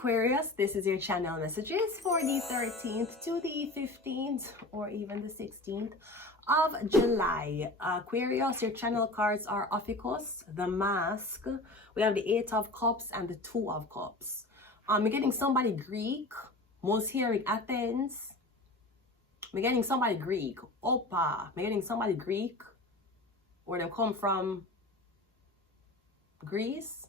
Aquarius, this is your channel messages for the 13th to the 15th or even the 16th of July. Aquarius, your channel cards are Ophiuchus, the Mask. We have the 8 of Cups and the 2 of Cups. We're getting somebody Greek, most here in Athens. We're getting somebody Greek, Opa. We're getting somebody Greek, where they come from Greece.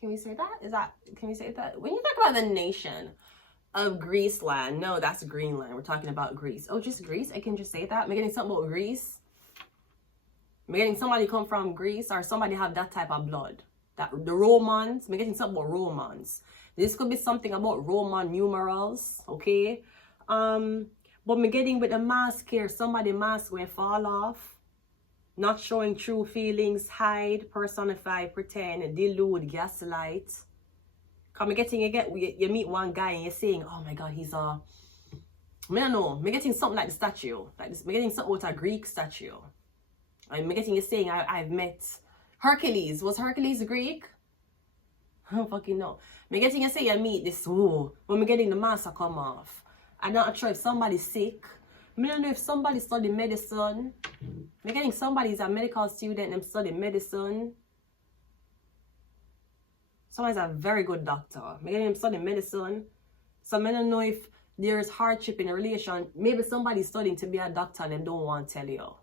Can we say that? Can we say that? When you talk about the nation of Greece land, no, that's Greenland. We're talking about Greece. Oh, just Greece? I can just say that? I'm getting something about Greece. I'm getting somebody come from Greece or somebody have that type of blood. That the Romans, I'm getting something about Romans. This could be something about Roman numerals, okay? But I'm getting with the mask here, somebody mask will fall off. Not showing true feelings, hide, personify, pretend, delude, gaslight. Come you meet one guy and you're saying, oh my god, he's a, I don't know, I'm getting something like the statue. Like this, I'm getting something with a Greek statue. I'm getting you saying I've met Hercules. Was Hercules Greek? I don't fucking know. I'm getting you say you meet this when I'm getting the mask come off. I'm not sure if somebody's sick. I don't know if somebody study medicine. I'm getting somebody's a medical student and study medicine. Somebody's a very good doctor. I'm getting him study medicine. So I don't know if there's hardship in a relation. Maybe somebody's studying to be a doctor and they don't want to tell you.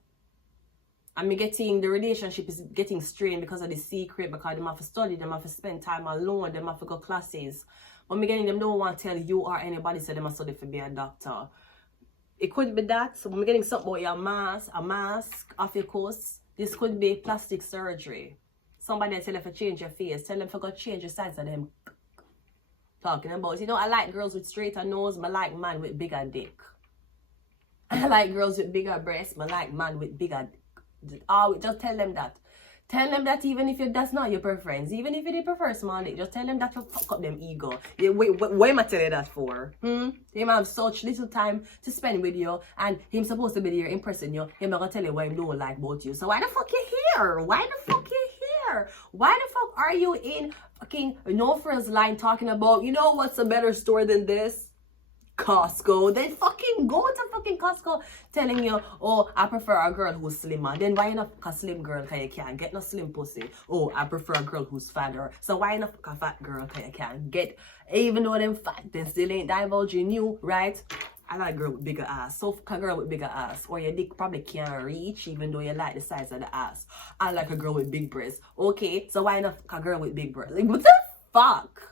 I'm getting the relationship is getting strained because of the secret, because they have to study, they have to spend time alone, they have to go classes. But I'm getting them don't want to tell you or anybody so they must study to be a doctor. It could be that. So I'm getting something about your a mask, Ophiuchus. This could be plastic surgery. Somebody tell you to change your face. Tell them to go change the size of them. Talking about, you know, I like girls with straighter nose. I like man with bigger dick. I like girls with bigger breasts. I like man with bigger. Oh, just tell them that. Tell them that even if that's not your preference, even if you prefer small dick, just tell them that you fuck up them ego. What am I telling you that for? Him have such little time to spend with you, and him supposed to be there impressing you. Him not gonna tell you what him don't like about you. So why the fuck you here? Why the fuck you here? Why the fuck are you in fucking No Frills line talking about, you know what's a better store than this? Costco. Then fucking go to fucking Costco telling you, oh, I prefer a girl who's slimmer. Then why not a slim girl because you can't get no slim pussy? Oh, I prefer a girl who's fatter. So why not a fat girl because you can't get, even though them fat, they still ain't divulging you, right? I like a girl with bigger ass. So a girl with bigger ass. Or your dick probably can't reach even though you like the size of the ass. I like a girl with big breasts. Okay, so why not a girl with big breasts? Like, what the fuck?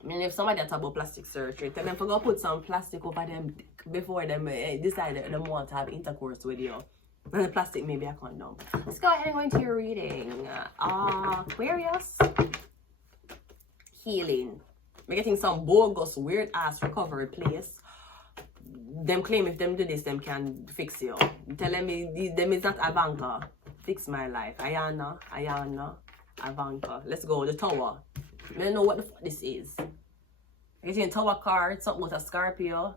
I mean, if somebody talk about plastic surgery, tell them to go put some plastic over them before them decide that they want to have intercourse with you. And the plastic may be a condom. Let's go ahead and go into your reading. Aquarius. Healing. We're getting some bogus, weird ass recovery place. Them claim if them do this, them can fix you. Tell them them is not Ivanka. Fix my life. Ayana, Ivanka. Let's go. The Tower. I don't know what the fuck this is. I'm getting a Tower card, something with a Scorpio.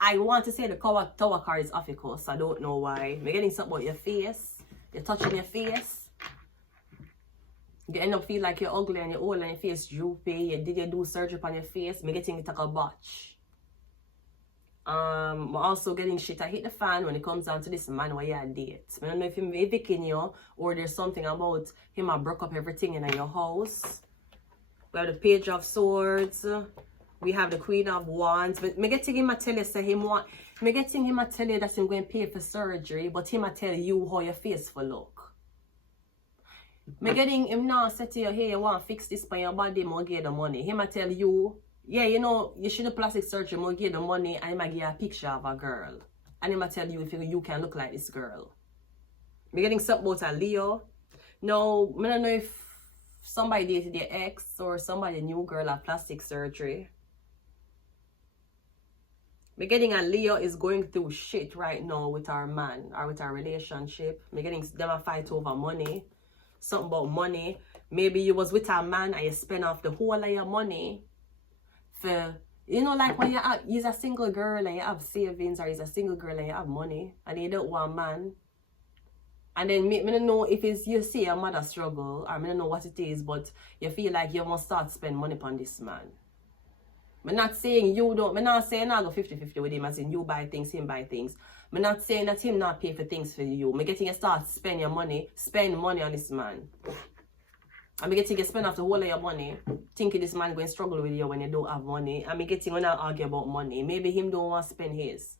I want to say the Tower card is Ophiuchus. I don't know why. I'm getting something about your face. You're touching your face. You end up feel like you're ugly and you're old and your face droopy. Did you do surgery on your face? I'm getting it like a botch. I'm also getting shit. I hit the fan when it comes down to this man where you date. I don't know if he's evicting you or there's something about him I broke up everything in your house. We have the Page of Swords. We have the Queen of Wands. But me getting him to tell you say me getting him to tell you that he's going to pay for surgery, but him to tell you how your face will look. Me getting him now say to you, hey, you want to fix this by your body, I'm going to give the money. Him to tell you, yeah, you know, you should do plastic surgery, I'm going to give the money, and him to give you a picture of a girl. And him to tell you if you can look like this girl. Me getting something about a Leo. Now, I don't know if somebody dated their ex or somebody new girl have plastic surgery. We're getting a Leo is going through shit right now with our man or with our relationship. We're getting them a fight over money. Something about money. Maybe you was with a man and you spend off the whole of your money for, you know, like when you're a single girl and you have savings, or you're a single girl and you have money and you don't want a man. And then me don't know if it's you see your mother struggle, or me don't know what it is, but you feel like you must start spend money on this man. I'm not saying you don't, I'm not saying I go 50-50 with him, as in you buy things, him buy things. I'm not saying that him not pay for things for you. I'm getting you start spend money on this man. I'm getting you spend off the whole of your money, thinking this man going to struggle with you when you don't have money. I'm getting when I argue about money. Maybe him don't want to spend his.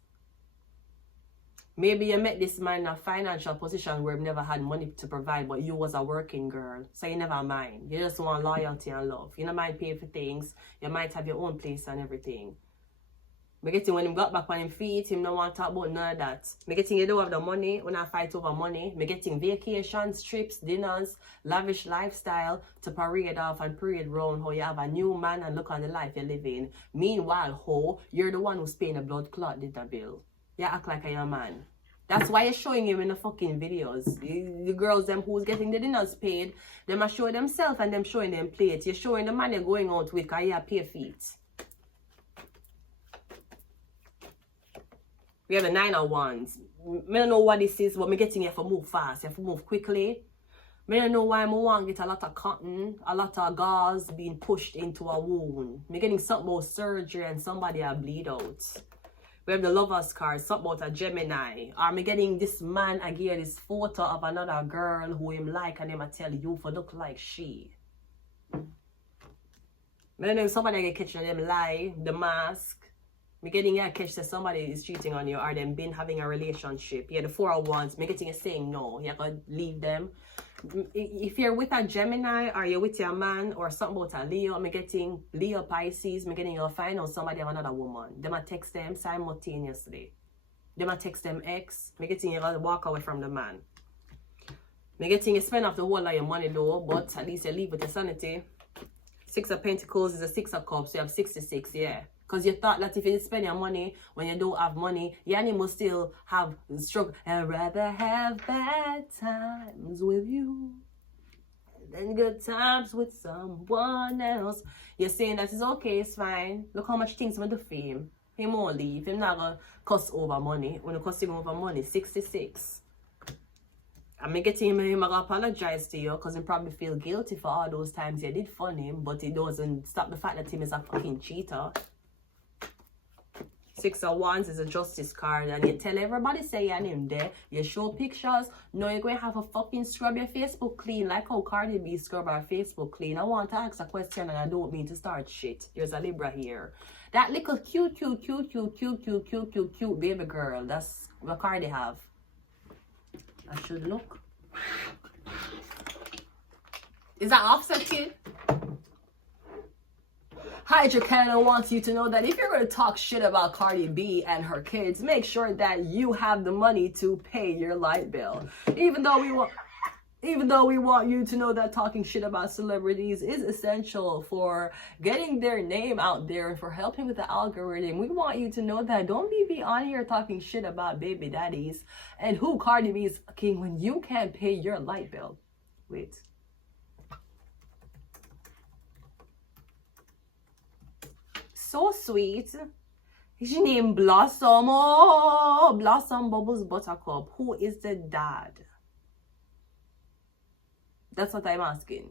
Maybe you met this man in a financial position where he never had money to provide, but you was a working girl, so you never mind. You just want loyalty and love. You don't mind paying for things. You might have your own place and everything. Me getting when him got back on him feet, him no want to talk about none of that. Me getting you don't have the money, when I fight over money. Me getting vacations, trips, dinners, lavish lifestyle to parade off and parade round how you have a new man and look on the life you're living. Meanwhile, ho, you're the one who's paying a blood clot dinner bill. You act like a man. That's why you're showing him in the fucking videos. The girls them who's getting the dinners paid, them are showing themselves and them showing them plates. You're showing the man you're going out with because you have pay feet. We have the 9 of Wands. I don't know what this is, but I'm getting you to move fast. You have to move quickly. I don't know why I want to get a lot of cotton, a lot of gauze being pushed into a wound. I'm getting something about surgery and somebody will bleed out. We have the Lover's card, something about a Gemini. Or me getting this man again, this photo of another girl who him like and him I tell you for look like she. I don't know if somebody get catching them lie, the mask. Me getting a catch that somebody is cheating on you or them been having a relationship. Yeah, the 4 of Wands, me getting a saying no. You gotta leave them. If you're with a Gemini or you're with your man or something about a Leo, me getting Leo Pisces, me getting you'll find out somebody have another woman. Them I text them simultaneously. Them I text them ex. Me getting you gotta walk away from the man. Me getting you spend off the whole of your money though, but at least you leave with your sanity. 6 of Pentacles is a 6 of Cups, so you have 66, yeah. Because you thought that if you spend your money when you don't have money, you must still have struggle. I'd rather have bad times with you than good times with someone else. You're saying that it's okay, it's fine. Look how much things I'm going to do for him. He won't leave. He's not going to cuss over money. When you cuss him over money, 66. I'm getting him going to apologize to you because he probably feel guilty for all those times you did fun him, but it doesn't stop the fact that him is a fucking cheater. 6 of Wands is a justice card, and you tell everybody say your name there. You show pictures. No, you're going to have a fucking scrub your Facebook clean, like how Cardi B scrub her Facebook clean. I want to ask a question and I don't mean to start shit. There's a Libra here. That little cute baby girl, that's what Cardi have. I should look. Is that Offset kid? Hydrocana wants you to know that if you're going to talk shit about Cardi B and her kids, make sure that you have the money to pay your light bill. Even though we want you to know that talking shit about celebrities is essential for getting their name out there and for helping with the algorithm, we want you to know that don't be on here talking shit about baby daddies and who Cardi B is fucking when you can't pay your light bill. Wait. So sweet. Is your name Blossom? Oh, Blossom Bubbles Buttercup. Who is the dad? That's what I'm asking.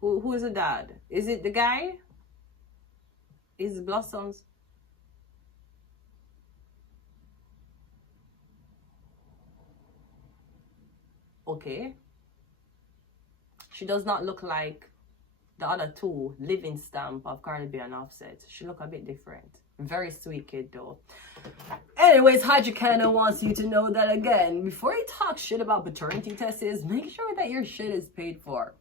Who is the dad? Is it the guy? Is it Blossoms? Okay. She does not look like the other two living stamp of Cardi B and Offset. She look a bit different. Very sweet kid though. Anyways, Hydrocana wants you to know that again, before you talk shit about paternity tests, make sure that your shit is paid for.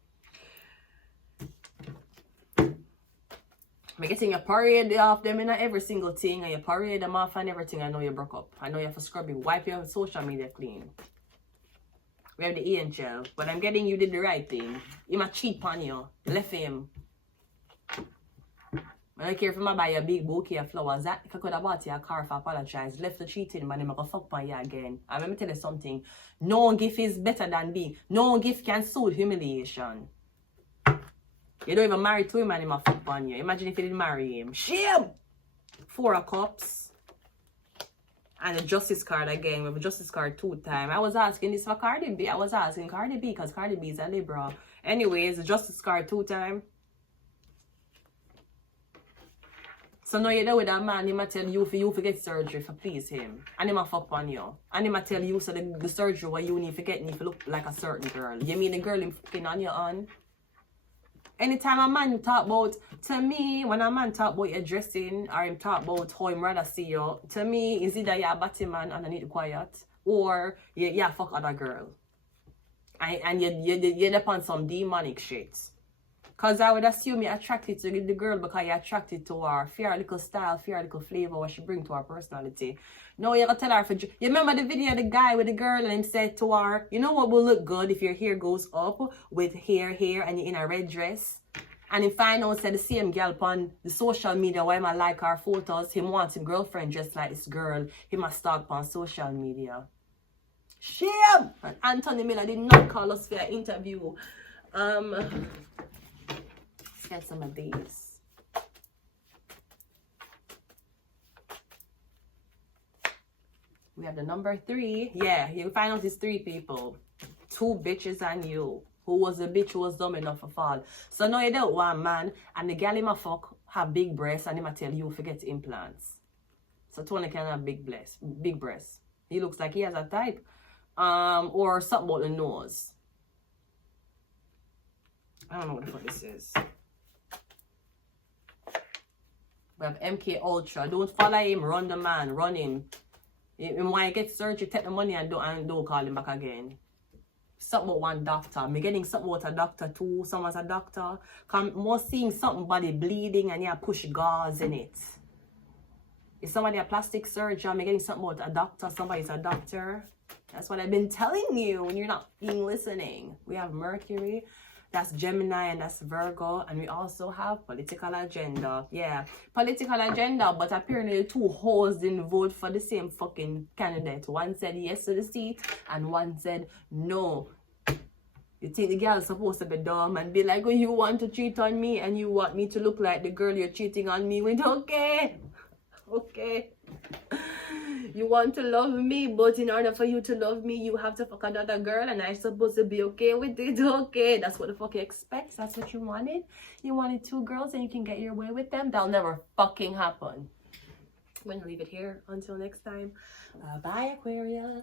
I'm getting a parade off them in every single thing, and you parade them off and everything. I know you broke up. I know you have to scrub it, wipe your social media clean. We have the angel, but I'm getting you did the right thing. He might cheat on you. You left him. I don't care if I buy you a big bouquet of flowers. That if I could have bought you a car for apologize, left the cheating, but I'm gonna fuck on you again. And let me tell you something. No gift is better than being. No gift can soothe humiliation. You don't even marry to him and him a fuck on you. Imagine if you didn't marry him. Shame! 4 of Cups. And a Justice card again. We have a Justice card 2 times. I was asking this for Cardi B. I was asking Cardi B because Cardi B is a Libra. Anyways, the Justice card 2 times. So now you're there with that man, he might tell you for you to get surgery for please him. And he might fuck on you. And he might tell you so the surgery what you need to get need to look like a certain girl. You mean the girl him fucking on your on? Anytime a man talk about, to me, when a man talk about your dressing or him talk about how him rather see you, to me, is either you're a batty man and I need quiet or you fuck other girl. And you're upon some demonic shit. Because I would assume you're attracted to the girl because you're attracted to her fair little style, fair little flavor, what she bring to her personality. No, you gotta tell her, you remember the video of the guy with the girl and him said to her, you know what will look good if your hair goes up with hair and you're in a red dress? And he find out said the same girl on the social media why I like her photos, him wants his girlfriend just like this girl, he must stalk on social media. Shame! And Anthony Miller did not call us for an interview. Get some of these. We have the number 3. Yeah, you find out it's 3 people. 2 bitches and you. Who was the bitch who was dumb enough to fall. So now you don't want man and the gal him a fuck have big breasts and him a tell you forget implants. So Tony can have big breasts. He looks like he has a type. Or something about the nose. I don't know what the fuck this is. We have MK Ultra. Don't follow him. Run the man. Run him. When you get surgery, take the money and don't call him back again. Something about one doctor. Me getting something about a doctor too. Someone's a doctor. Come more seeing something body bleeding and you push gauze in it. Is somebody a plastic surgeon? Me getting something about a doctor. Somebody's a doctor. That's what I've been telling you when you're not being listening. We have Mercury. That's Gemini and that's Virgo. And we also have political agenda. Yeah, political agenda. But apparently 2 hoes didn't vote for the same fucking candidate. One said yes to the seat and one said no. You think the girl is supposed to be dumb and be like, oh, you want to cheat on me and you want me to look like the girl you're cheating on me with? Okay. Okay. You want to love me, but in order for you to love me, you have to fuck another girl, and I'm supposed to be okay with it. Okay, that's what the fuck you expect. That's what you wanted. You wanted 2 girls and you can get your way with them. That'll never fucking happen. I'm gonna leave it here until next time. Bye, Aquarius.